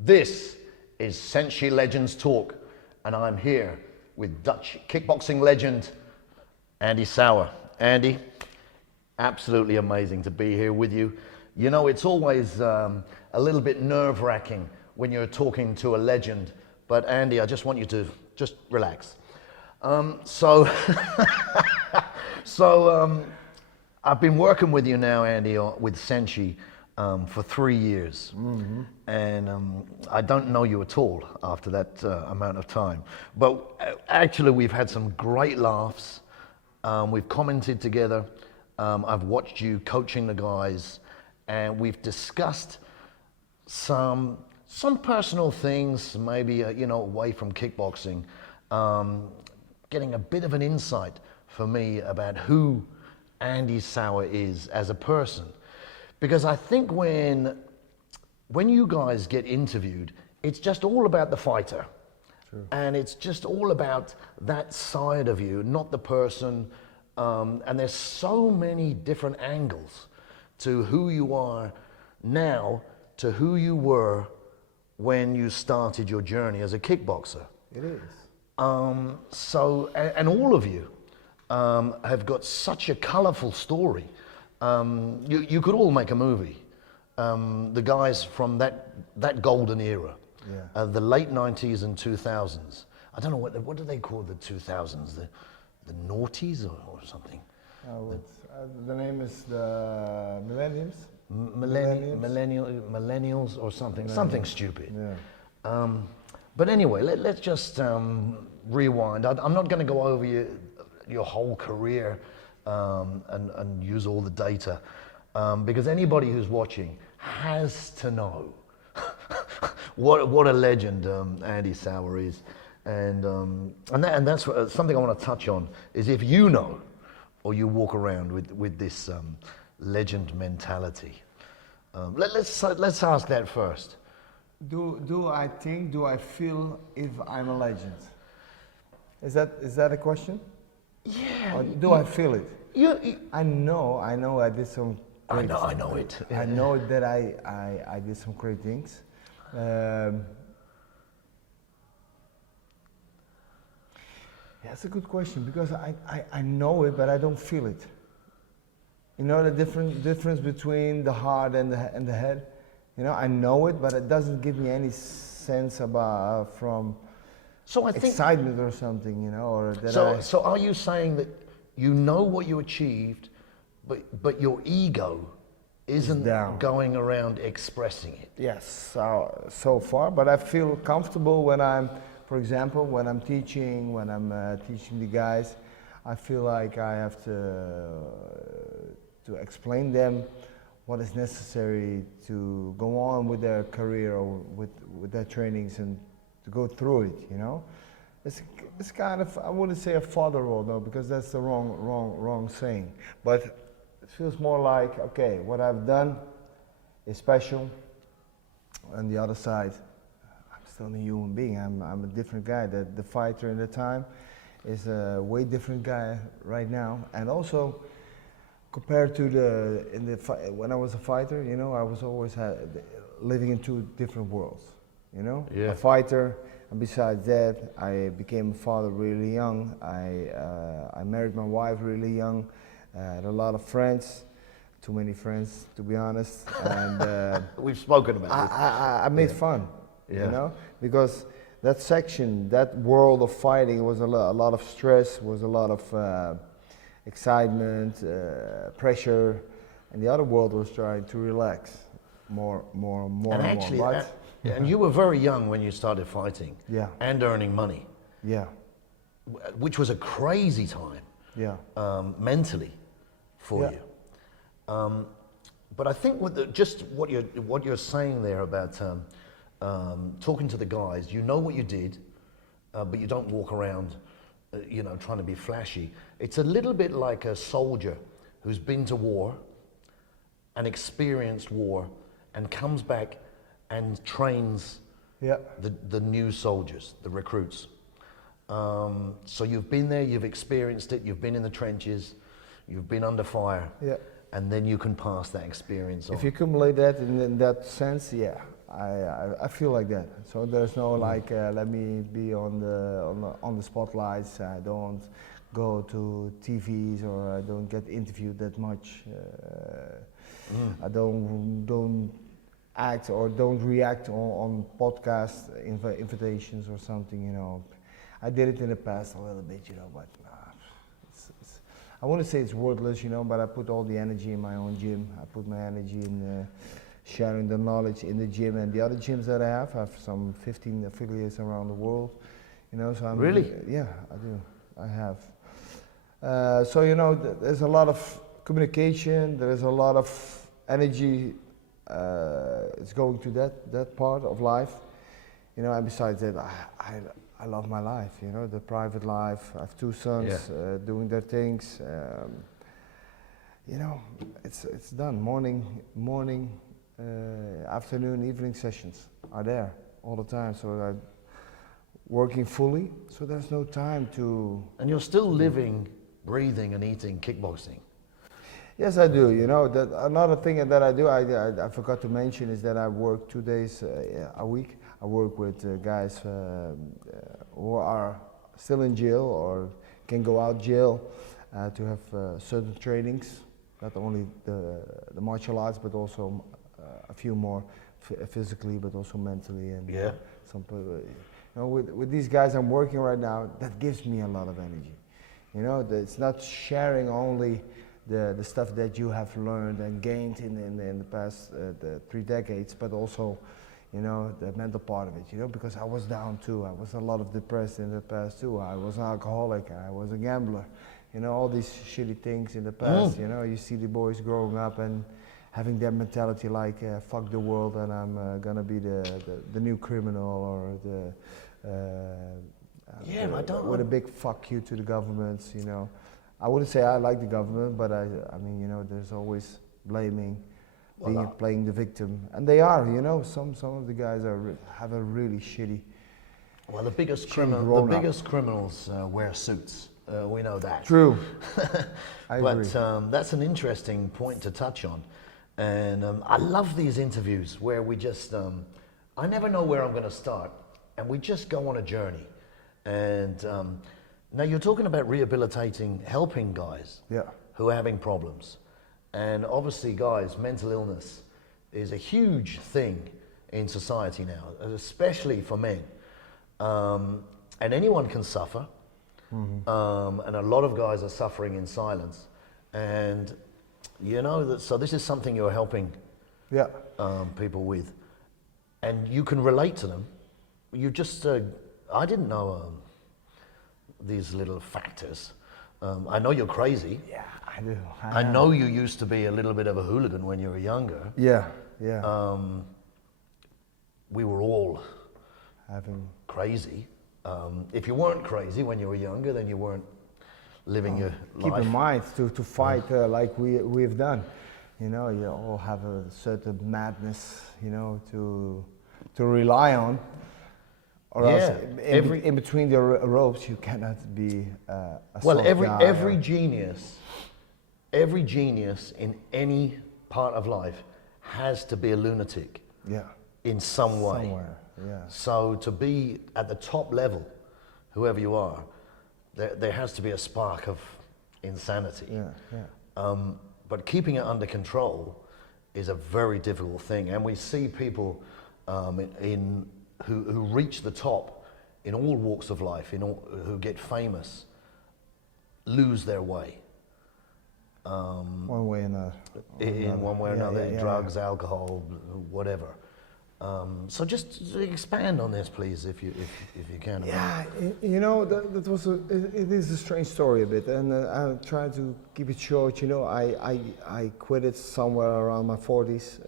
This is SENSHI Legends Talk, and I'm here with Dutch kickboxing legend Andy Sauer. Andy, absolutely amazing to be here with you. You know, it's always a little bit nerve-wracking when you're talking to a legend, but Andy, I just want you to just relax. I've been working with you now, Andy, with SENSHI for 3 years, and I don't know you at all after that amount of time. But actually, we've had some great laughs. We've commented together. I've watched you coaching the guys, and we've discussed some personal things, maybe you know, away from kickboxing, getting a bit of an insight for me about who Andy Sauer is as a person. Because I think when you guys get interviewed, it's just all about the fighter. True. And it's just all about that side of you, not the person. And there's so many different angles to who you are now to who you were when you started your journey as a kickboxer. It is. And all of you have got such a colorful story. You could all make a movie. The guys from that golden era, yeah. The late 90s and 2000s. I don't know what do they call the 2000s? The noughties or something? The name is the millenniums. Millennials or something. Something stupid. Yeah. But anyway, let's just rewind. I'm not going to go over your whole career and use all the data, because anybody who's watching has to know what a legend Andy Sauer is, and that's something I want to touch on, is if you know or you walk around with this legend mentality. Let's ask that first. Do I feel if I'm a legend? Is that a question? Yeah. Or do I feel it? I know I did some great I know it. I know that I did some great things. Yeah, that's a good question, because I know it, but I don't feel it. You know the difference between the heart and the head? You know, I know it, but it doesn't give me any sense about from excitement or something, you know, or that So are you saying that you know what you achieved, but your ego isn't going around expressing it? Yes, so far, but I feel comfortable when I'm, for example, when I'm teaching the guys, I feel like I have to explain them what is necessary to go on with their career or with their trainings and to go through it, you know. It's kind of, I wouldn't say a father role though, because that's the wrong saying. But it feels more like, okay, what I've done is special. On the other side, I'm still a human being. I'm a different guy. The fighter in the time is a way different guy right now. And also, compared to when I was a fighter, you know, I was always living in two different worlds. You know, yeah. A fighter, and besides that, I became a father really young. I married my wife really young. Had a lot of friends, too many friends to be honest. And we've spoken about this. I made fun, you know, because that section, that world of fighting was a lot of stress, was a lot of excitement, pressure, and the other world was trying to relax more and actually, more. And you were very young when you started fighting, yeah, and earning money, yeah, which was a crazy time, yeah, mentally for you. But I think what you're saying there about talking to the guys, you know what you did, but you don't walk around, you know, trying to be flashy. It's a little bit like a soldier who's been to war and experienced war and comes back and trains the new soldiers, the recruits. So you've been there, you've experienced it, you've been in the trenches, you've been under fire, and then you can pass that experience on. If you accumulate that in that sense, yeah, I feel like that. So there's no like let me be on the spotlights. I don't go to TVs or I don't get interviewed that much. I don't act or don't react on podcast invitations or something. You know, I did it in the past a little bit. You know, but I wouldn't say it's worthless. You know, but I put all the energy in my own gym. I put my energy in. Sharing the knowledge in the gym and the other gyms that I have some 15 affiliates around the world, you know. So I'm really, yeah, I do. I have. So you know, there's a lot of communication. There is a lot of energy. It's going to that part of life, you know. And besides that, I love my life. You know, the private life. I have 2 sons doing their things. You know, it's done. Morning. Afternoon, evening sessions are there all the time, so I'm working fully, so there's no time to... And you're still living, breathing and eating kickboxing? Yes, I do. You know, that another thing that I do, I forgot to mention, is that I work 2 days a week. I work with guys who are still in jail or can go out jail to have certain trainings, not only the martial arts, but also a few more physically, but also mentally, and some. You know, with these guys I'm working right now, that gives me a lot of energy. You know, it's not sharing only the stuff that you have learned and gained in the past 3 decades, but also, you know, the mental part of it. You know, because I was down too. I was a lot of depressed in the past too. I was an alcoholic. I was a gambler. You know, all these shitty things in the past. You know, you see the boys growing up and having that mentality like fuck the world and I'm gonna be the new criminal or with a big fuck you to the governments, you know. I wouldn't say I like the government, but I mean, you know, there's always blaming, playing the victim, and they are, you know. Some of the guys have a really shitty. Well, the biggest criminals wear suits. We know that. True. I agree. But that's an interesting point to touch on. And I love these interviews where we just, I never know where I'm going to start, and we just go on a journey. And now you're talking about rehabilitating, helping guys who are having problems. And obviously, guys, mental illness is a huge thing in society now, especially for men. And anyone can suffer. And a lot of guys are suffering in silence. And you know, so this is something you're helping people with, and you can relate to them. You just, I didn't know these little factors. I know you're crazy. Yeah, I do. I know you used to be a little bit of a hooligan when you were younger. Yeah. We were all crazy. If you weren't crazy when you were younger, then you weren't living your life. Keep in mind to fight like we've done. You know, you all have a certain madness, you know, to rely on, or else in between the ropes you cannot be a well, guy every genius in any part of life has to be a lunatic. In some way. Somewhere. Yeah. So to be at the top level, whoever you are, there has to be a spark of insanity. But keeping it under control is a very difficult thing. And we see people who reach the top in all walks of life, who get famous, lose their way. One way or another. In one way or another, drugs, alcohol, whatever. So just expand on this, please, if you can. Yeah, you know, that was it is a strange story a bit, and I try to keep it short. You know, I quit it somewhere around my 40s,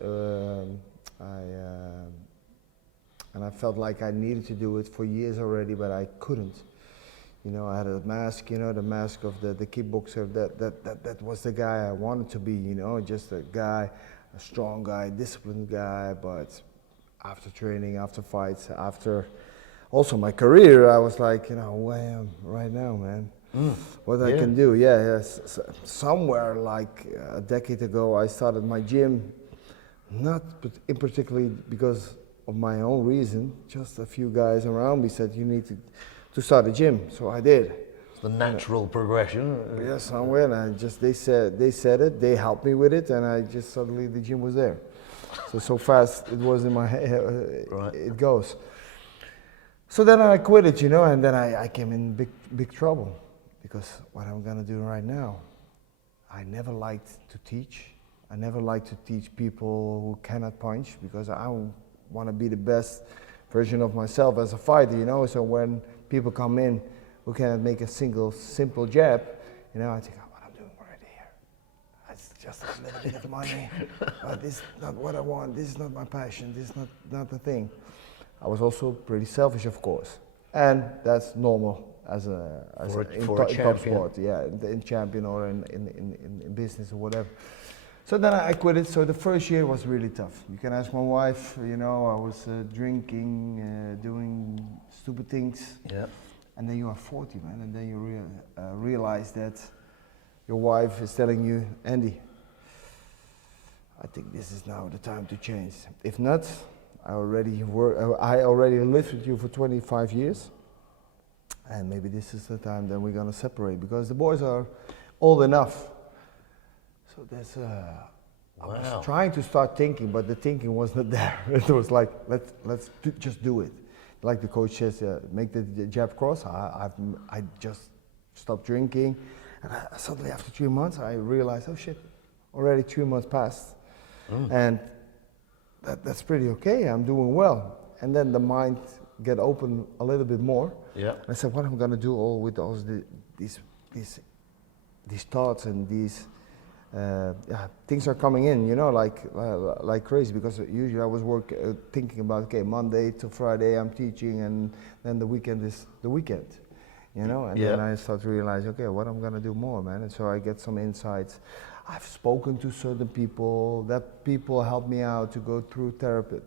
and I felt like I needed to do it for years already, but I couldn't. You know, I had a mask, you know, the mask of the kickboxer. That was the guy I wanted to be. You know, just a guy, a strong guy, disciplined guy, but after training, after fights, after also my career, I was like, you know, where I am right now, man. What I can do. Somewhere like a decade ago, I started my gym, not in particularly because of my own reason, just a few guys around me said, you need to start a gym. So I did. It's the natural progression. Yes, I went. They said it. They helped me with it, and I just suddenly the gym was there. So fast it was in my head. Right. It goes. So then I quit it, and then I came in big trouble, because what I'm gonna do right now, I never liked to teach. I never liked to teach people who cannot punch, because I want to be the best version of myself as a fighter, So when people come in who cannot make a single simple jab, I think, what I'm doing right here. It's just a little bit of money, but this is not what I want. This is not my passion. This is not the thing. I was also pretty selfish, of course, and that's normal in top sport, in champion or in business or whatever. So then I quit it. So the first year was really tough. You can ask my wife. I was drinking, doing stupid things. Yeah. And then you are 40, man, and then you realize that your wife is telling you, Andy, I think this is now the time to change. If not, I already lived with you for 25 years, and maybe this is the time that we're gonna separate, because the boys are old enough. So that's I was trying to start thinking, but the thinking was not there. It was like, let's just do it. Like the coach says, make the jab cross. I just stopped drinking, and suddenly after 3 months I realized, oh shit, already 3 months passed, and that's pretty okay. I'm doing well. And then the mind get open a little bit more. Yeah. I said, what am I gonna do with all these thoughts and these things are coming in, like crazy, because usually I was thinking about, okay, Monday to Friday I'm teaching, and then the weekend is the weekend, and then I start to realize, okay, what I'm gonna do more, man. And so I get some insights. I've spoken to certain people. That people help me out to go through therapy,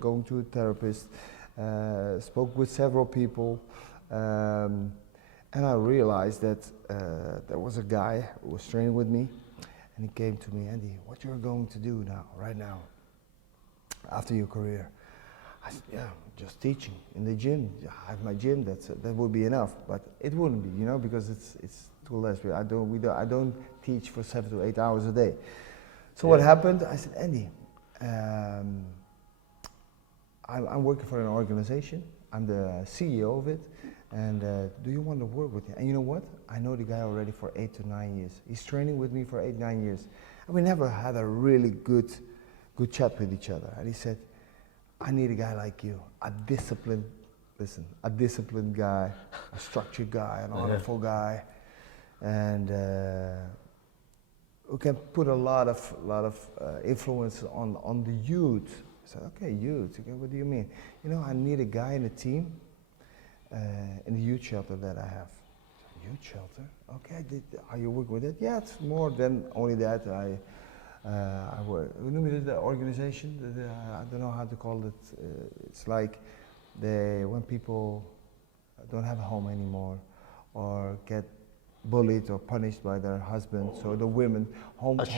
going to a therapist. Spoke with several people, and I realized that there was a guy who was training with me. And he came to me, Andy, what you're going to do now, right now, after your career? I said, yeah, just teaching in the gym. I have my gym. That would be enough, but it wouldn't be, because it's too less. I don't teach for 7 to 8 hours a day. So what happened? I said, Andy, I'm working for an organization. I'm the CEO of it. And do you want to work with me? And you know what? I know the guy already for 8 to 9 years. He's training with me for 8, 9 years. And we never had a really good chat with each other. And he said, I need a guy like you, a disciplined guy, a structured guy, an honorful guy, and who can put a lot of influence on the youth. I said, okay, youth, okay, what do you mean? I need a guy in a team in the youth shelter that I have. Youth shelter? Okay, are you working with it? Yeah, it's more than only that. I work. You know the organization? I don't know how to call it. It's like when people don't have a home anymore, or get bullied or punished by their husbands, or the women. Homeless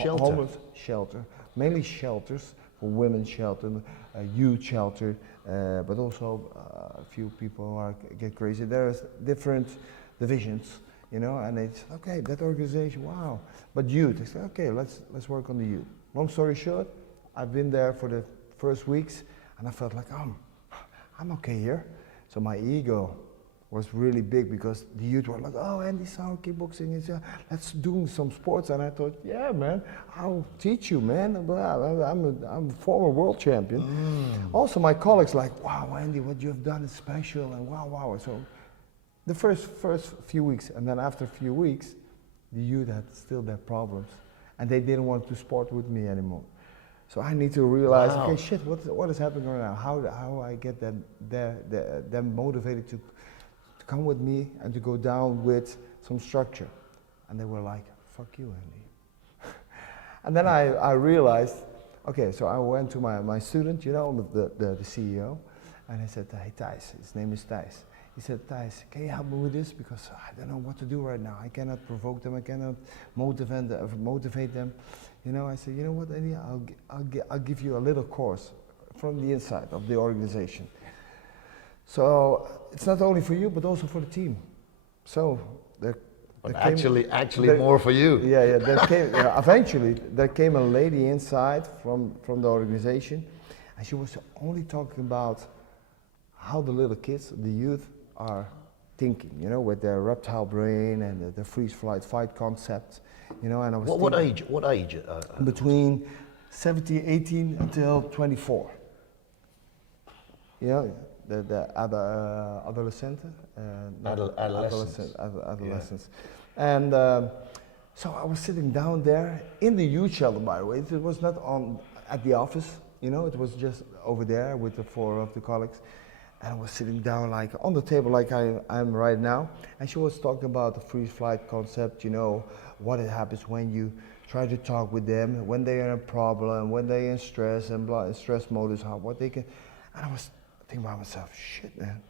shelter. Mainly shelters for women shelter, a youth shelter, but also a few people get crazy. There's different divisions, and it's okay, that organization, wow. But youth, it's okay, let's work on the youth. Long story short, I've been there for the first weeks, and I felt like, I'm okay here. So my ego was really big, because the youth were like, oh, Andy, Sauer kickboxing is, let's do some sports. And I thought, yeah, man, I'll teach you, man. I'm a former world champion. Also, my colleagues like, wow, Andy, what you have done is special, and wow. So the first few weeks, and then after a few weeks, the youth had still their problems, and they didn't want to sport with me anymore. So I need to realize, okay, shit, what is happening right now? How I get them motivated to come with me and to go down with some structure. And they were like, fuck you, Andy. And then I realized, okay, so I went to my student, the CEO, and I said, hey, Thijs, his name is Thijs. He said, Thijs, can you help me with this? Because I don't know what to do right now. I cannot provoke them, I cannot motivate them. I said, you know what, Andy, I'll give you a little course from the inside of the organization. So it's not only for you, but also for the team. So Actually, more for you. Yeah. There came, eventually, there came a lady inside from the organization, and she was only talking about how the little kids, the youth, are thinking, with their reptile brain and the freeze, flight, fight concept, And I was What age? between 17, 18 until 24. The adolescent, adolescents. Yeah. And so I was sitting down there in the youth shelter, by the way. It was not at the office, it was just over there with the 4 of the colleagues. And I was sitting down like on the table like I'm right now. And she was talking about the freeze flight concept, what it happens when you try to talk with them, when they are in a problem, when they're in stress and stress mode is what they can. And I was thinking about myself, shit, man.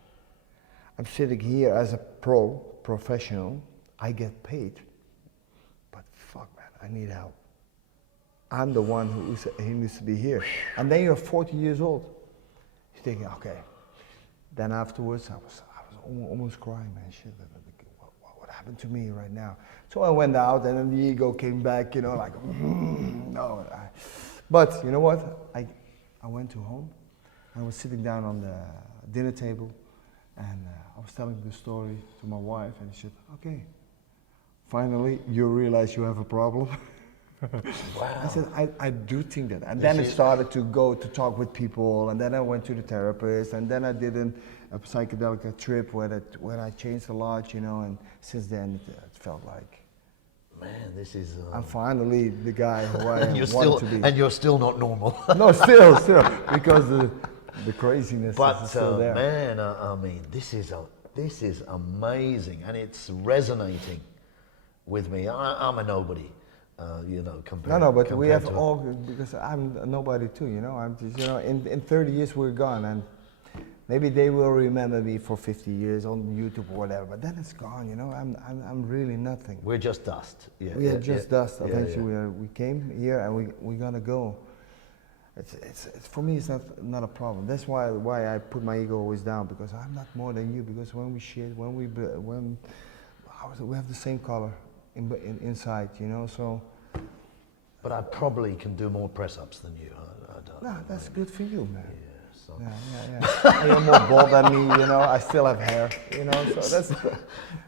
I'm sitting here as a professional. I get paid, but fuck, man, I need help. I'm the one who needs to be here. And then you're 40 years old. You're thinking, okay. Then afterwards, I was almost crying, man. Shit, what happened to me right now? So I went out, and then the ego came back, like, no. But you know what? I went to home. I was sitting down on the dinner table, and I was telling the story to my wife, and she said, okay, finally you realize you have a problem. Wow. I said, I do think that. And then it started to go to talk with people, and then I went to the therapist, and then I did a psychedelic trip where I changed a lot, and since then it felt like, man, this is... I'm finally the guy who I want to be. And you're still not normal. No, still, because the craziness is still there. Man, I mean, this is amazing, and it's resonating with me. I'm a nobody. Compared. No, but we have all, because I'm a nobody too, I'm just, in 30 years we're gone, and maybe they will remember me for 50 years on YouTube or whatever, but then it's gone, I'm really nothing. We're just dust. Yeah, we are just dust. Eventually we came here and we're gonna go. It's for me, it's not a problem. That's why I put my ego always down, because I'm not more than you, because when we shit, we have the same color inside, so. But I probably can do more press-ups than you. I don't. No, that's good for you, man. Yeah, so. Yeah. You're more bald than me, I still have hair, so that's.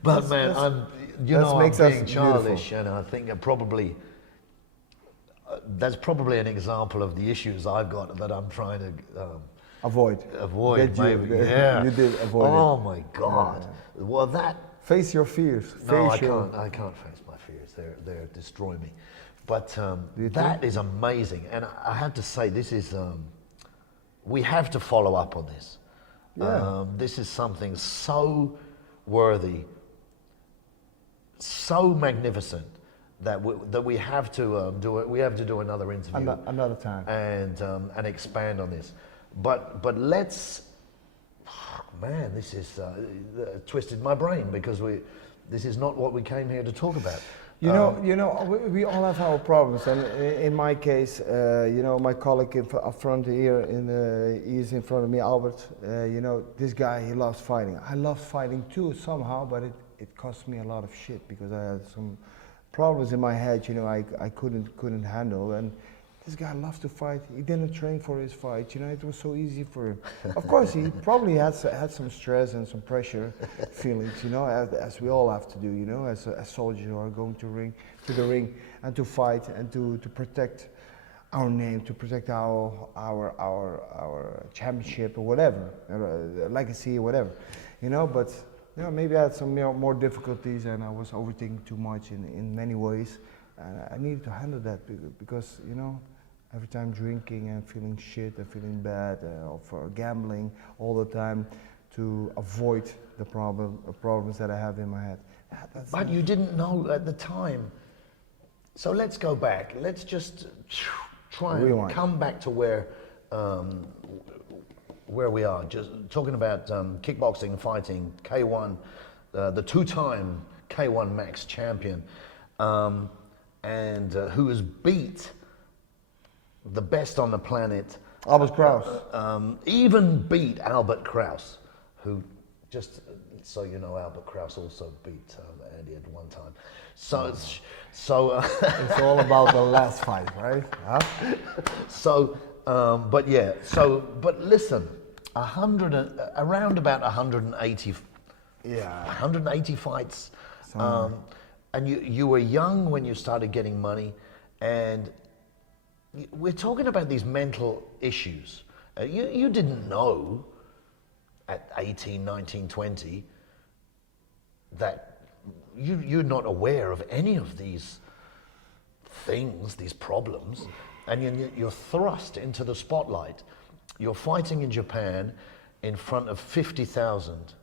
But man, I'm being childish, and I think that's probably an example of the issues I've got that I'm trying to avoid. Maybe, you did avoid it. Oh my God! Yeah. Well, that. Face your fears. I can't face my fears. They're destroy me. But that is amazing, and I have to say, this is. We have to follow up on this. Yeah. This is something so worthy, so magnificent that we have to do it. We have to do another interview, another time, and expand on this. But let's. Man, this is twisted my brain, because this is not what we came here to talk about. We all have our problems, and in my case, my colleague up front here, he's in front of me, Albert. This guy, he loves fighting. I love fighting too somehow, but it cost me a lot of shit, because I had some problems in my head. I couldn't handle, and this guy loves to fight. He didn't train for his fight. It was so easy for him. Of course, he probably had some stress and some pressure feelings, as we all have to do, as soldiers who are going to the ring and to fight and to protect our name, to protect our championship or whatever, legacy or whatever, But maybe I had some more difficulties, and I was overthinking too much in many ways. I needed to handle that, because every time drinking and feeling shit and feeling bad, or for gambling all the time, to avoid the problems that I have in my head. But you didn't know at the time. So let's go back. Let's just try and Rewind. Come back to where we are. Just talking about kickboxing, fighting, K1, the two-time K1 Max champion. And who has beat the best on the planet Albert Krauss. Even beat Albert Krauss, who, just so you know, Albert Krauss also beat Andy at one time. It's all about the last fight, right? Huh? But listen, around about 180, 180 fights, and you were young when you started getting money, and we're talking about these mental issues. You didn't know at 18, 19, 20 that you're not aware of any of these things, these problems, and you're thrust into the spotlight. You're fighting in Japan in front of 50,000,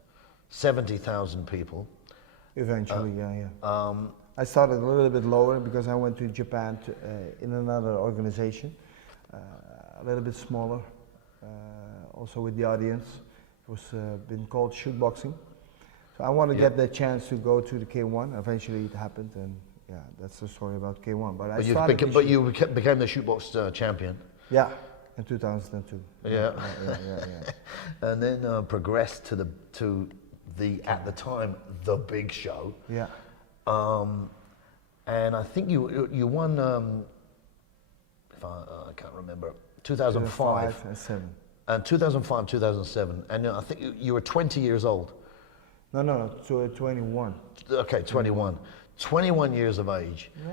70,000 people. Eventually, I started a little bit lower because I went to Japan in another organization, a little bit smaller, also with the audience. It was been called shoot boxing. So I want to get the chance to go to the K1. Eventually it happened, and that's the story about K1. But you became the shootbox champion. Yeah, in 2002. Yeah. And then progressed to the at the time the big show. Yeah. And I think you won. If I can't remember, 2005 and 7. And 2005, 2007, and I think you were 20 years old. No, so 21. Okay, 21. 21 years of age. We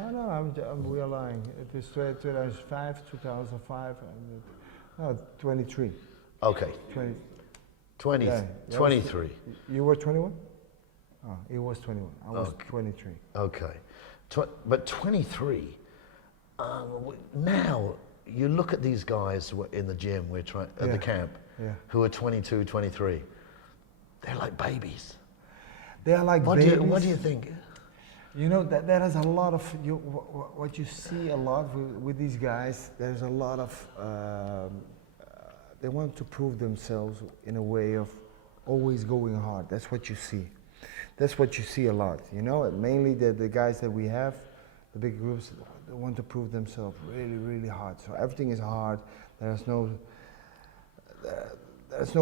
are lying. It is 2005, 2005, and no, 23. Okay. 20. 23. You were 21? Oh, he was 21. I was 23. Okay. But 23, now you look at these guys in the gym, at the camp, who are 22, 23. They're like babies. They are like babies. What do you think? You know, there is a lot of, what you see a lot with these guys, there's a lot of, they want to prove themselves in a way of always going hard. That's what you see. That's what you see a lot, you know, mainly the guys that we have, the big groups, they want to prove themselves really, really hard. So everything is hard. There's no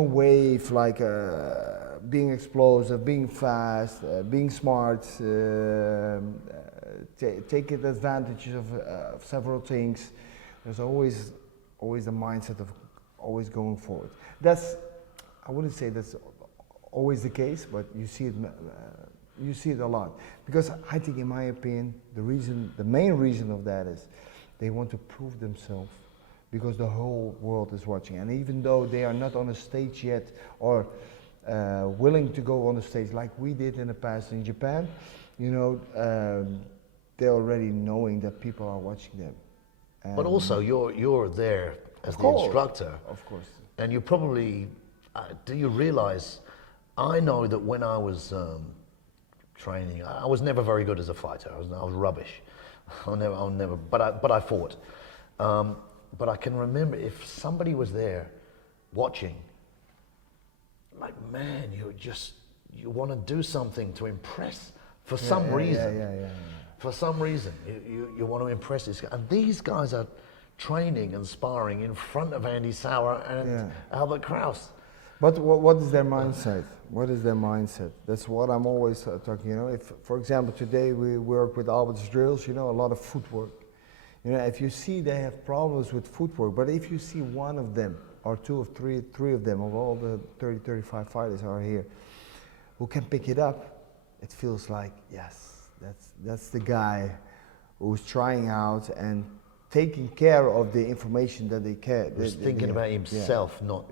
wave like being explosive, being fast, being smart, taking advantage of several things. There's always the mindset of always going forward. I wouldn't say that's always the case, but you see it a lot. Because I think, in my opinion, the main reason of that is they want to prove themselves, because the whole world is watching. And even though they are not on a stage yet, or willing to go on the stage like we did in the past in Japan, you know, they're already knowing that people are watching them. But also, you're there as the instructor. Of course. And you probably, do you realize, I know that when I was training, I was never very good as a fighter. I was rubbish. I'll never, but I fought. But I can remember if somebody was there watching, like, man, you want to do something to impress for some reason. Yeah. For some reason, you want to impress this guy. And these guys are training and sparring in front of Andy Sauer and Albert Krauss. But what is their mindset? What is their mindset? That's what I'm always talking, you know. If, for example, today we work with Albert's drills, you know, a lot of footwork. You know, if you see they have problems with footwork, but if you see one of them, or two or three of them, of all the 30, 35 fighters are here, who can pick it up, it feels like, yes, that's the guy who's trying out and taking care of the information that they care. Who's thinking about himself, not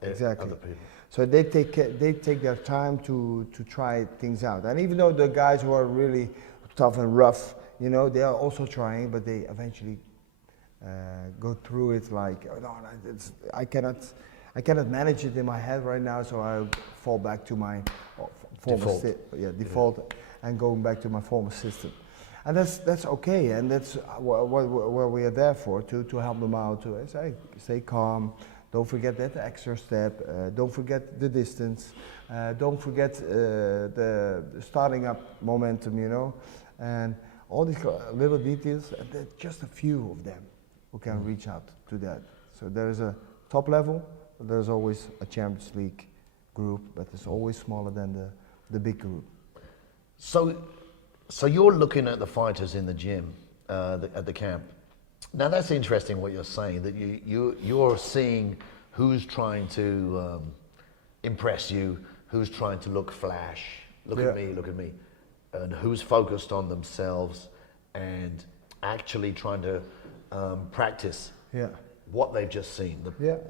exactly. other people. So they take their time to try things out. And even though the guys who are really tough and rough, you know, they are also trying, but they eventually go through it like, oh, no, I cannot manage it in my head right now, so I fall back to my former default, and going back to my former system. And that's okay, and that's what we are there for, to help them out, to stay calm, don't forget that extra step, don't forget the distance, don't forget the starting up momentum, you know, and all these little details, and there's just a few of them who can reach out to that. So there is a top level, but there's always a Champions League group, but it's always smaller than the big group. So you're looking at the fighters in the gym, at the camp. Now that's interesting what you're saying, that you're seeing who's trying to impress you, who's trying to look flash, look at me, and who's focused on themselves and actually trying to practice what they've just seen.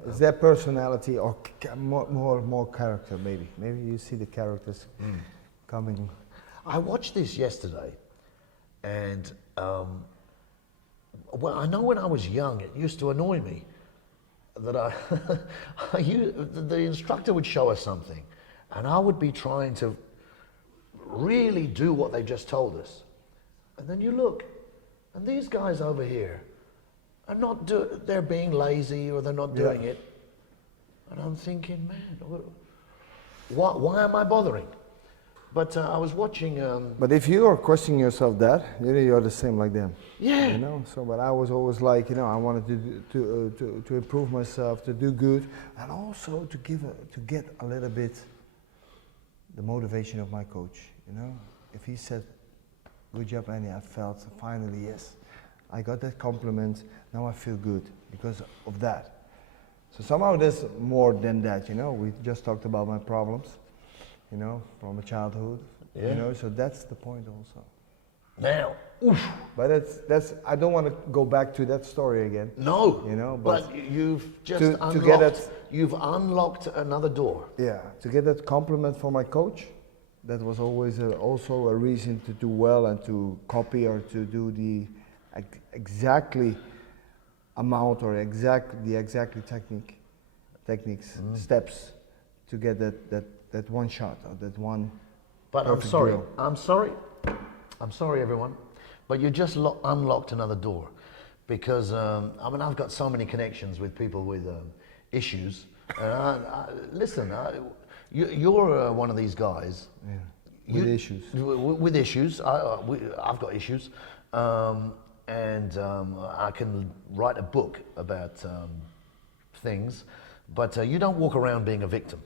Is their personality or more character maybe? Maybe you see the characters coming. I watched this yesterday, and well, I know when I was young, it used to annoy me that the instructor would show us something, and I would be trying to really do what they just told us, and then you look, and these guys over here are not they're being lazy or they're not doing it, and I'm thinking, man, why am I bothering? But I was watching. But if you are questioning yourself that, you're the same like them. Yeah. You know. So, but I was always like, I wanted to improve myself, to do good, and also to get a little bit the motivation of my coach. If he said, "Good job, Annie," I felt finally yes, I got that compliment. Now I feel good because of that. So somehow there's more than that. We just talked about my problems. From a childhood, so that's the point also. Now, oof. But that's I don't want to go back to that story again. No, but you've just you've unlocked another door. Yeah, to get that compliment from my coach, that was always also a reason to do well and to copy or to do the exactly amount or exactly techniques, steps to get that one shot or that one. But perfect drill. I'm sorry everyone, but you just unlocked another door, because I've got so many connections with people with issues, and listen, you're one of these guys. Yeah. With issues. With issues, I've got issues, and I can write a book about things, but you don't walk around being a victim.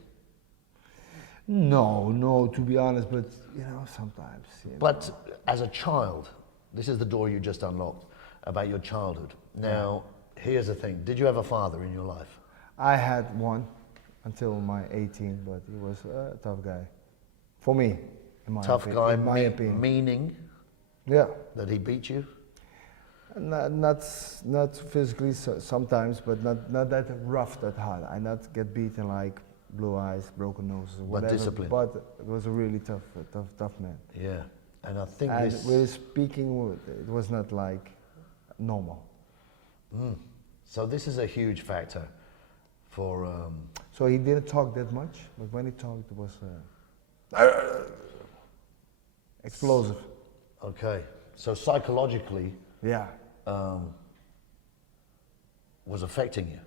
No, to be honest, but sometimes. But as a child, this is the door you just unlocked about your childhood. Now, here's the thing. Did you have a father in your life? I had one until my 18, but he was a tough guy. For me, in my opinion. Meaning? Yeah. That he beat you? Not physically sometimes, but not that rough, that hard. I not get beaten like blue eyes, broken noses, whatever. But discipline. But it was a really tough man. Yeah, and I think with speaking, it was not like normal. So this is a huge factor for. So he didn't talk that much, but when he talked, it was explosive. Okay, so psychologically. Yeah. Was affecting you.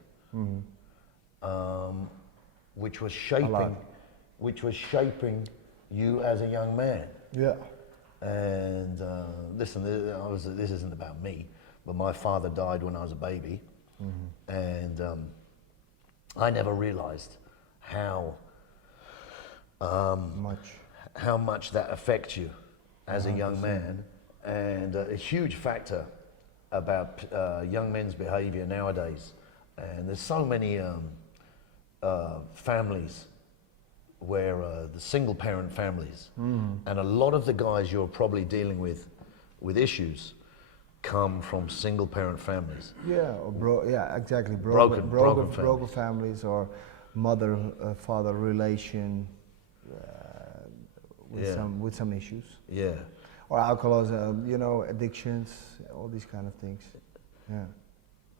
Which was shaping you as a young man. Yeah. And listen, this isn't about me, but my father died when I was a baby, and I never realized how much that affects you as a young man, and a huge factor about young men's behavior nowadays. And there's so many families where the single parent families, and a lot of the guys you're probably dealing with issues come from single parent families. Yeah, exactly. Broken families or mother-father relation with some issues. Yeah. Or alcoholism, addictions, all these kind of things. Yeah.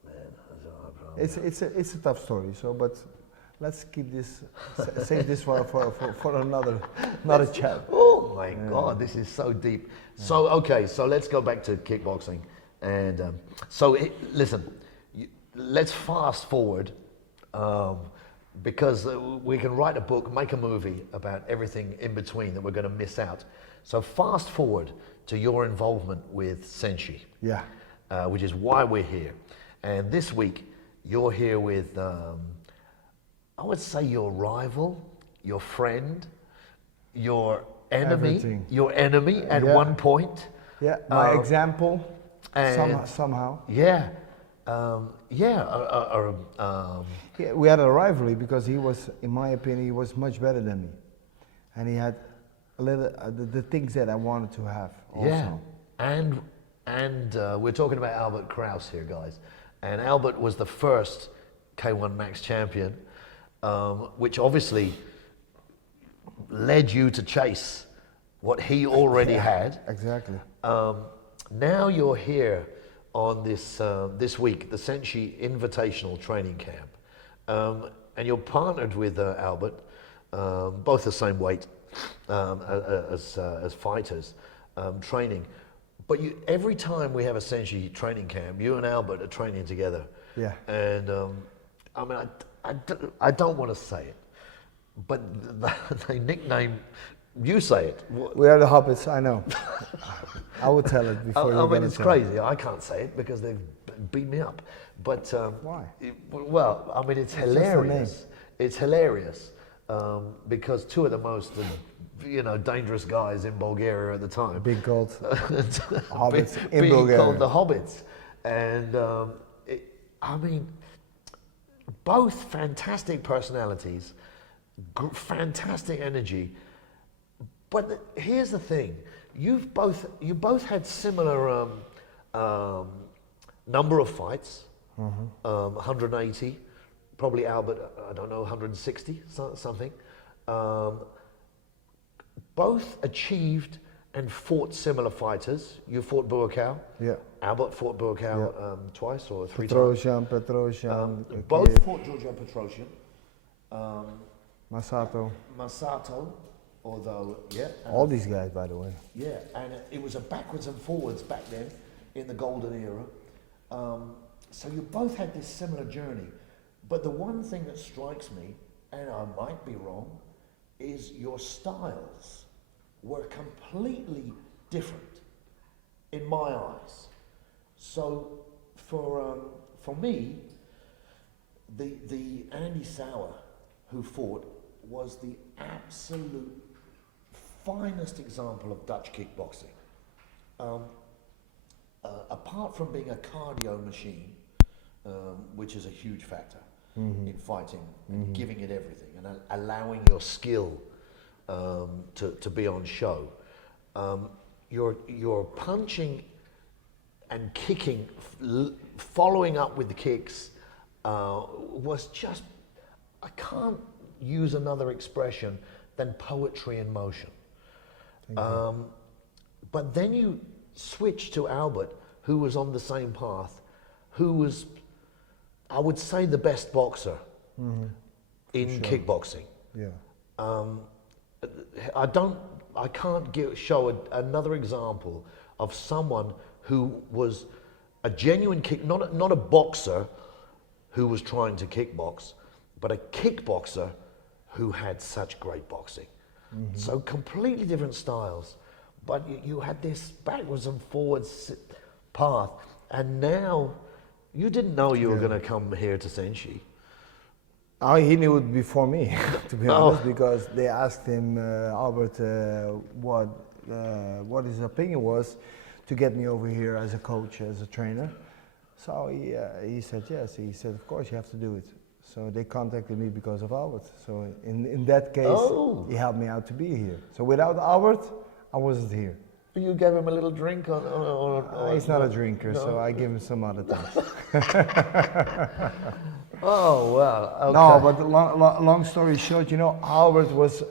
Man, it's a tough story. So, but let's keep this, save this for another chat. Oh my God, this is so deep. Yeah. So okay, so let's go back to kickboxing, and listen, let's fast forward, because we can write a book, make a movie about everything in between that we're going to miss out. So fast forward to your involvement with SENSHI, which is why we're here. And this week, you're here with, I would say your rival, your friend, your enemy, Everything. at Yeah. one point. Yeah, my Um, example, and- somehow. Yeah. Yeah, we had a rivalry because he was, in my opinion, he was much better than me. And he had a little, the things that I wanted to have also. Yeah, and we're talking about Albert Krauss here, guys. And Albert was the first K1 Max champion, which obviously led you to chase what he already had. Exactly. Now you're here on this week, the SENSHI Invitational Training Camp, and you're partnered with Albert, both the same weight as fighters, training. But every time we have a SENSHI training camp, you and Albert are training together. Yeah. And I mean, I don't want to say it, but they nickname. You say it. We are the hobbits, I know. I would tell it before you I mean, gonna it's tell crazy. I can't say it because they've beat me up. But Why? Well, I mean, it's just a name. hilarious. It's hilarious because two of the most, dangerous guys in Bulgaria at the time. Big gold hobbits in being Bulgaria. called the hobbits, and I mean, both fantastic personalities, fantastic energy. But here's the thing: you both had similar number of fights, 180, probably Albert, I don't know, 160 something. Both achieved and fought similar fighters. You fought Buakaw. Yeah. Albert fought Buakaw twice or three Petrosian, times. Both fought Georgian Petrosian. Masato, although, all these guys, by the way. yeah, and it was a backwards and forwards back then in the golden era. So you both had this similar journey. But the one thing that strikes me, and I might be wrong, is your styles were completely different in my eyes. So for me, the Andy Sauer who fought was the absolute finest example of Dutch kickboxing. Apart from being a cardio machine, which is a huge factor in fighting, and giving it everything, and allowing your skill to be on show, your punching and kicking, following up with the kicks, was just, I can't use another expression than poetry in motion. But then you switch to Albert, who was on the same path, who was, I would say, the best boxer in kickboxing. Yeah. I can't show another example of someone who was a genuine not a boxer who was trying to kickbox, but a kickboxer who had such great boxing. So completely different styles, but you had this backwards and forwards path, and now you didn't know you were going to come here to SENSHI. He knew it before me, to be honest, because they asked him, Albert, what his opinion was to get me over here as a coach, as a trainer. So he said yes. He said, of course, you have to do it. So they contacted me because of Albert. So in that case, he helped me out to be here. So without Albert, I wasn't here. You gave him a little drink He's not a drinker, so I give him some other things. Oh, wow. Okay. No, but long story short, Albert was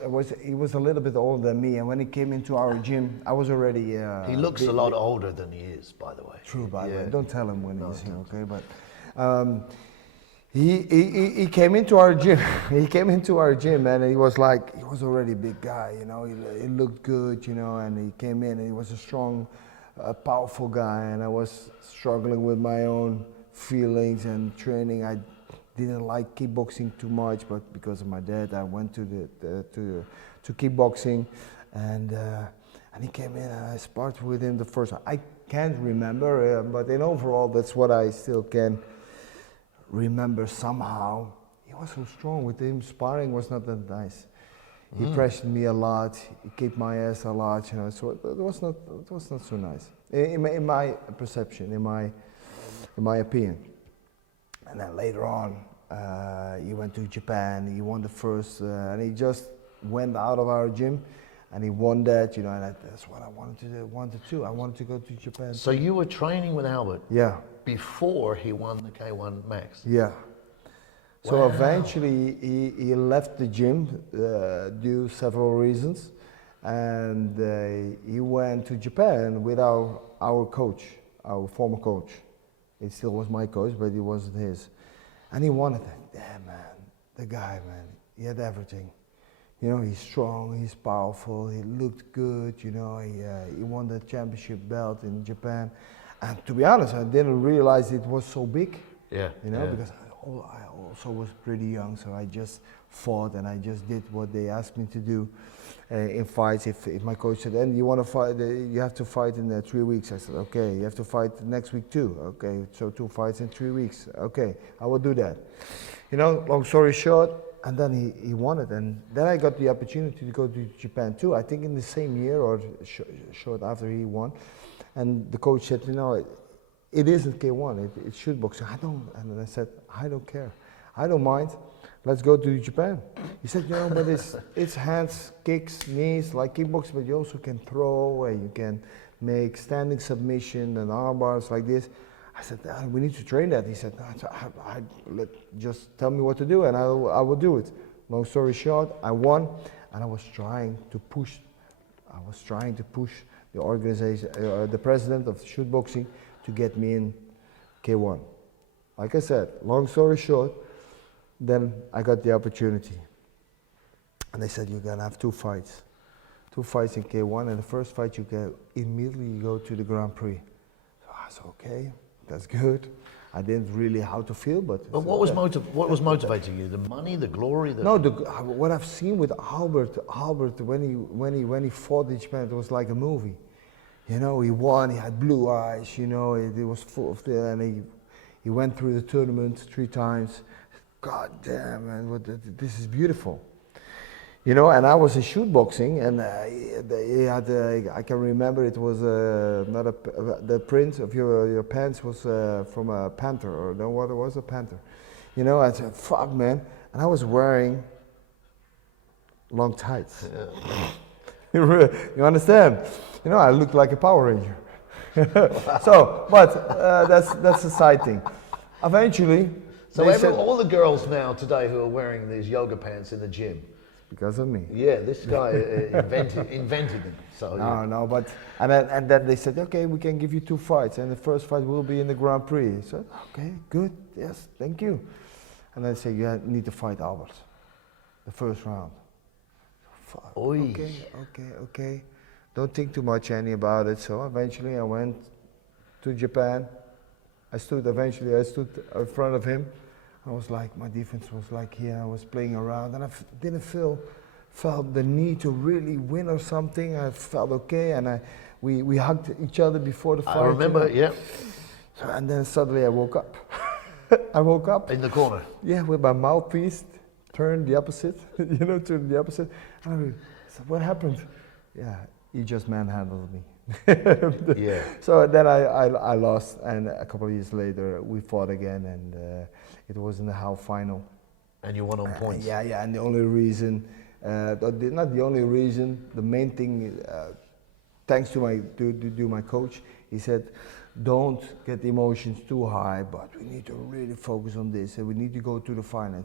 a little bit older than me, and when he came into our gym, I was already. He looks a lot older than he is, by the way. True, by the Yeah. way. Don't tell him when he's here, okay? But he came into our gym. He came into our gym, and he was already a big guy, He looked good, and he came in, and he was a strong, powerful guy, and I was struggling with my own feelings and training. I didn't like kickboxing too much, but because of my dad, I went to kickboxing, and he came in, and I sparred with him the first time. I can't remember, but in overall, that's what I still can remember somehow he was so strong. With him, sparring was not that nice. He pressured me a lot. He kicked my ass a lot. You know, so it was not so nice in my perception, in my opinion. And then later on, he went to Japan. He won the first, and he just went out of our gym, and he won that. You know, and that's what I wanted to. I wanted to go to Japan. So you were training with Albert Yeah. before he won the K1 Max. Yeah. So Wow. eventually he left the gym due to several reasons, and he went to Japan with our coach, our former coach. He still was my coach, but he wasn't his. And he wanted it. Yeah, man, the guy, man, he had everything. You know, he's strong, he's powerful, he looked good, you know, he won the championship belt in Japan. And to be honest, I didn't realize it was so big. Yeah. You know, yeah. because I also was pretty young, so I just fought and I just did what they asked me to do in fights. If my coach said, "And you want to fight? You have to fight in 3 weeks," I said, "Okay." You have to fight next week too. Okay, so 2 fights in 3 weeks. Okay, I will do that. You know, long story short, and then he won it, and then I got the opportunity to go to Japan too. I think in the same year or short after he won, and the coach said, "You know, it isn't K1, it's shoot boxing." And I said, "I don't care. I don't mind. Let's go to Japan." He said, "You know, but it's hands, kicks, knees, like kickboxing, but you also can throw, you can make standing submission and arm bars like this." I said, "We need to train that." He said, "Just tell me what to do and I will do it." Long story short, I won, and I was trying to push the organization, the president of shoot boxing, to get me in K1. Like I said, long story short, then I got the opportunity. And they said, "You're gonna have 2 fights. 2 fights in K1, and the first fight you can immediately go to the Grand Prix." So I said, "Okay, that's good." I didn't really how to feel, but what was motivating you? The money, the glory? no, what I've seen with Albert when he fought in Japan, it was like a movie. You know, he won. He had blue eyes. You know, he was full of and he went through the tournament 3 times. God damn, man, this is beautiful. You know, and I was in shoot boxing, and he had, I can remember it was not the print of your pants was from a panther, or no, what it was, a panther. You know, I said, "Fuck, man," and I was wearing long tights. Yeah. You understand? You know, I looked like a Power Ranger. So, but that's a side thing. Eventually, So they said, all the girls now today who are wearing these yoga pants in the gym, because of me. yeah, this guy invented them. So No, but and then they said, "Okay, we can give you 2 fights, and the first fight will be in the Grand Prix." I said, "Okay, good, yes, thank you." And then they said, "You need to fight Albert, the first round." Fuck. Oy. Okay. Don't think too much about it. So eventually I went to Japan. I stood in front of him. I was like, my defense was like here. I was playing around, and I didn't felt the need to really win or something. I felt okay, and we hugged each other before the fight. I remember, you know? yeah. So, and then suddenly I woke up. I woke up. In the corner. Yeah, with my mouthpiece turned the opposite. You know, turned the opposite. And I said, "What happened?" Yeah, he just manhandled me. Yeah. So then I lost, and a couple of years later we fought again, and it was in the half final. And you won on points. Yeah, and the only reason, not the only reason, the main thing, thanks to my coach, he said, "Don't get the emotions too high, but we need to really focus on this, and we need to go to the final.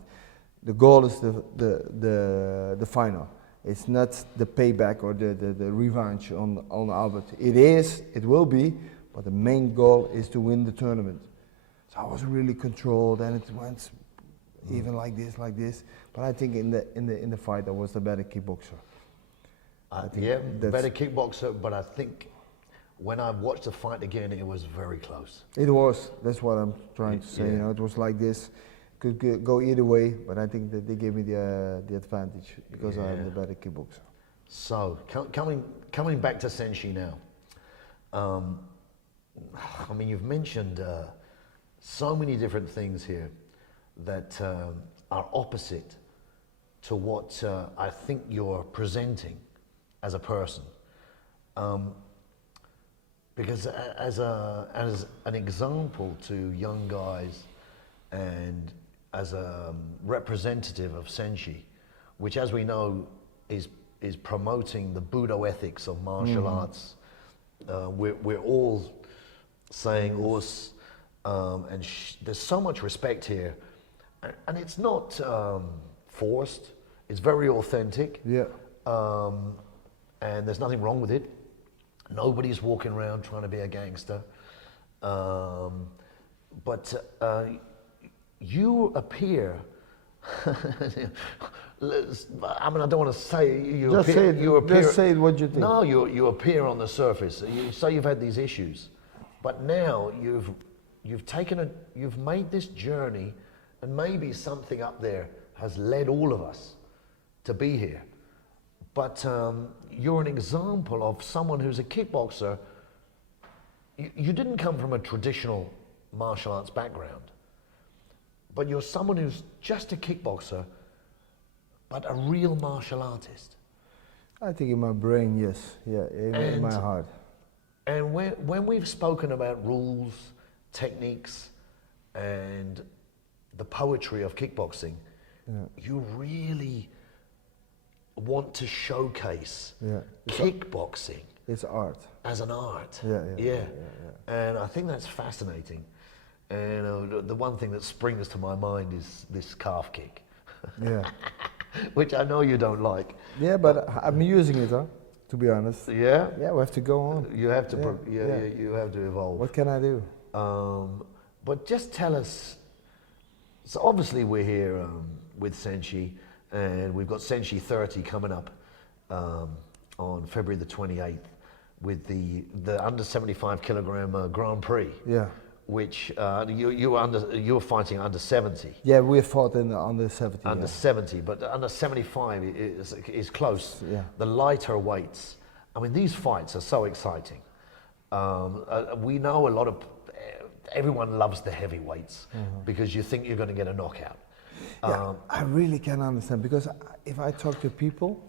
The goal is the final. It's not the payback or the revenge on Albert. It will be, but the main goal is to win the tournament." So I was really controlled, and it went even like this. But I think in the fight I was the better kickboxer. Yeah, better kickboxer, but I think when I watched the fight again, it was very close. It was. That's what I'm trying to say. Yeah. You know, it was like this. Could go either way, but I think that they gave me the advantage because I'm the better kickboxer. So coming back to SENSHI now. I mean, you've mentioned so many different things here. that are opposite to what I think you're presenting as a person. Because as an example to young guys and as a representative of SENSHI, which as we know is promoting the Budo ethics of martial arts, we're all saying us, and there's so much respect here, and it's not forced, it's very authentic, and there's nothing wrong with it. Nobody's walking around trying to be a gangster. But you appear, I mean, I don't want to say you Just appear. say it, You appear. just say it what you think. No, you appear on the surface. You say you've had these issues, but now you've made this journey, and maybe something up there has led all of us to be here. But you're an example of someone who's a kickboxer. You didn't come from a traditional martial arts background, but you're someone who's just a kickboxer, but a real martial artist. I think in my brain, yes. Yeah, in my heart. And when we've spoken about rules, techniques, and the poetry of kickboxing, you really want to showcase kickboxing. It's art. As an art. Yeah. And I think that's fascinating. And the one thing that springs to my mind is this calf kick. Yeah. Which I know you don't like. Yeah, but I'm using it, to be honest. Yeah? Yeah, we have to go on. You have to, you have to evolve. What can I do? But just tell us, so obviously we're here with SENSHI, and we've got SENSHI 30 coming up on February the 28th with the under 75 kilogram Grand Prix. Yeah. Which you were fighting under 70. Yeah, we fought in under 70. Under 70, but under 75 is close. Yeah. The lighter weights. I mean, these fights are so exciting. We know everyone loves the heavyweights because you think you're going to get a knockout. Yeah, I really can understand, because if I talk to people,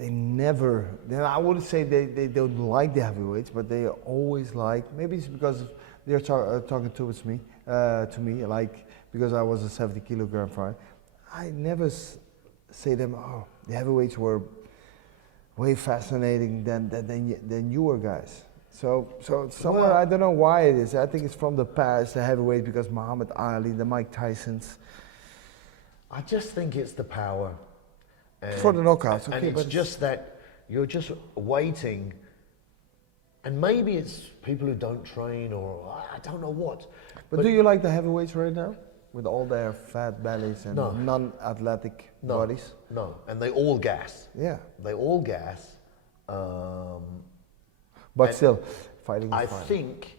I wouldn't say they don't like the heavyweights, but they always like, maybe it's because they're talking towards me, like, because I was a 70 kilogram fighter. I never say them, oh, the heavyweights were way fascinating than you were guys. So somewhere, well, I don't know why it is. I think it's from the past, the heavyweight, because Muhammad Ali, the Mike Tysons. I just think it's the power. For the knockouts, okay. And it's just that you're just waiting, and maybe it's people who don't train, or I don't know what. But do you like the heavyweights right now? With all their fat bellies and non-athletic bodies? No, and they all gas. Yeah. They all gas. But still, fighting I think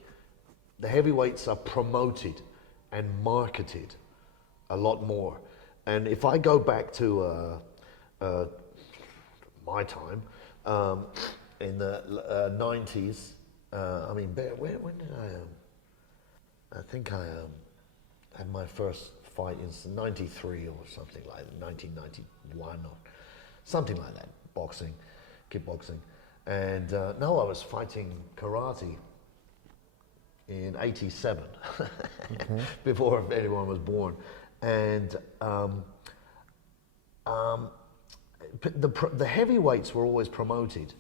the heavyweights are promoted and marketed a lot more. And if I go back to my time, in the 90s, I mean, when did I think I had my first fight in 93 or something like that, 1991 or something like that, kickboxing. And no, I was fighting karate in 87, before anyone was born. And the heavyweights were always promoted.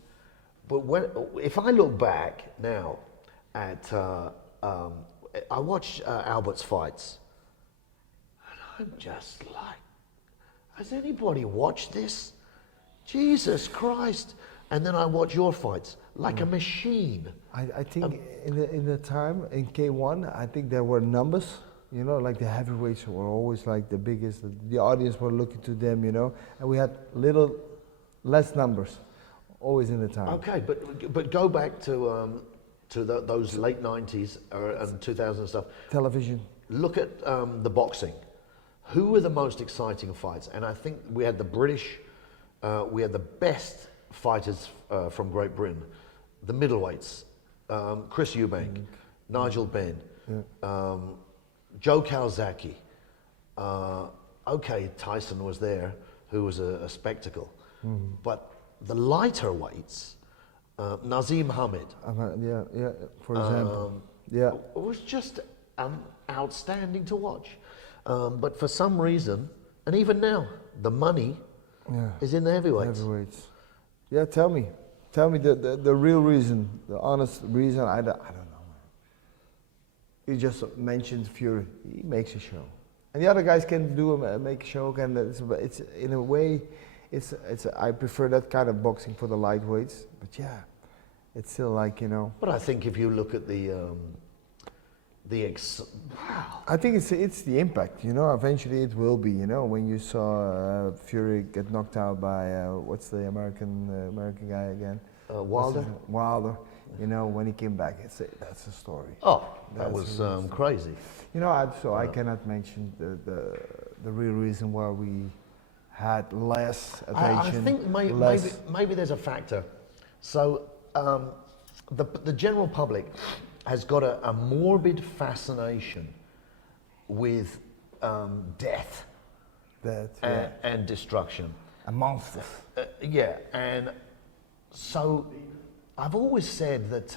But if I look back now at, I watch Albert's fights, and I'm just like, has anybody watched this? Jesus Christ. And then I watch your fights, like a machine. I think in the time, in K1, I think there were numbers, you know, like the heavyweights were always like the biggest, the audience were looking to them, you know, and we had less numbers, always in the time. Okay, but go back to those late 90s and 2000 stuff. Television. Look at the boxing. Who were the most exciting fights? And I think we had the British, we had the best fighters from Great Britain, the middleweights, Chris Eubank, Nigel Benn, Joe Kawasaki, okay, Tyson was there, who was a spectacle, but the lighter weights, Nazim Hamid, Yeah, for example. Yeah. was just outstanding to watch. But for some reason, and even now, the money is in the heavyweights. Heavyweights. Yeah, tell me the real reason, the honest reason. I don't know. You just mentioned Fury. He makes a show, and the other guys can make a show. And it's in a way, it's. I prefer that kind of boxing for the lightweights. But yeah, it's still like, you know. But I think if you look at I think it's the impact, you know. Eventually it will be, you know. When you saw Fury get knocked out by what's the American guy again? Wilder. Wilder. You know, when he came back, that's a story. Oh, that was crazy. You know, I cannot mention the real reason why we had less attention. I think maybe there's a factor. So the general public has got a morbid fascination with death and destruction. A monster. Yeah, and so I've always said that,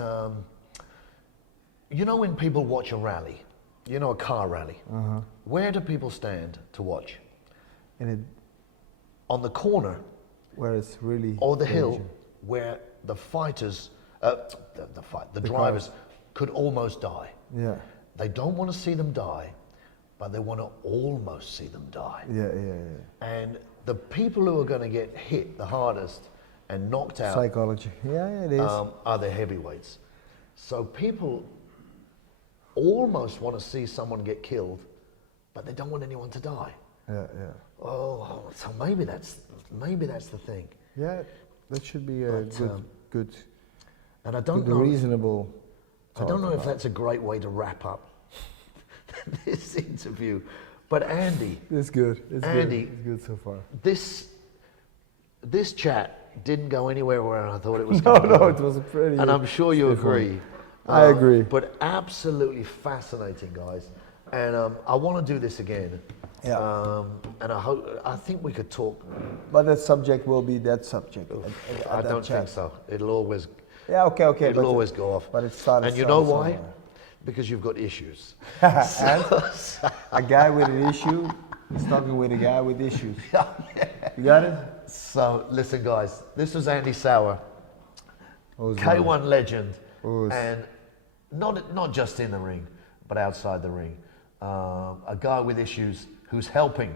you know, when people watch a rally, you know, a car rally, where do people stand to watch? On the corner, where it's really or the hill, where the fighters, the drivers could almost die. Yeah. They don't want to see them die, but they want to almost see them die. Yeah. And the people who are going to get hit the hardest and knocked out, psychology. Yeah, it is. Are the heavyweights. So people almost want to see someone get killed, but they don't want anyone to die. Yeah. Oh, so maybe that's the thing. Yeah, that should be a good. And I don't know. Reasonable. I don't know if that's a great way to wrap up this interview, but Andy. It's good. Andy, it's good so far. This chat didn't go anywhere where I thought it was going to go. No, it was a pretty. And I'm sure you agree. I agree. But absolutely fascinating, guys. And I want to do this again. Yeah. And I think we could talk. But that subject will be that subject. I don't think so. It'll always. Yeah. Okay. It'll always go off. But it started. And you know why? Because you've got issues. And a guy with an issue is talking with a guy with issues. You got it? So listen, guys. This was Andy Sauer, K1 legend, and not just in the ring, but outside the ring. A guy with issues who's helping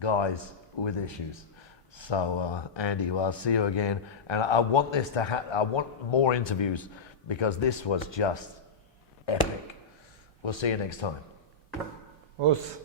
guys with issues. So Andy, well, I'll see you again, and I want this to I want more interviews because this was just epic. We'll see you next time. Us.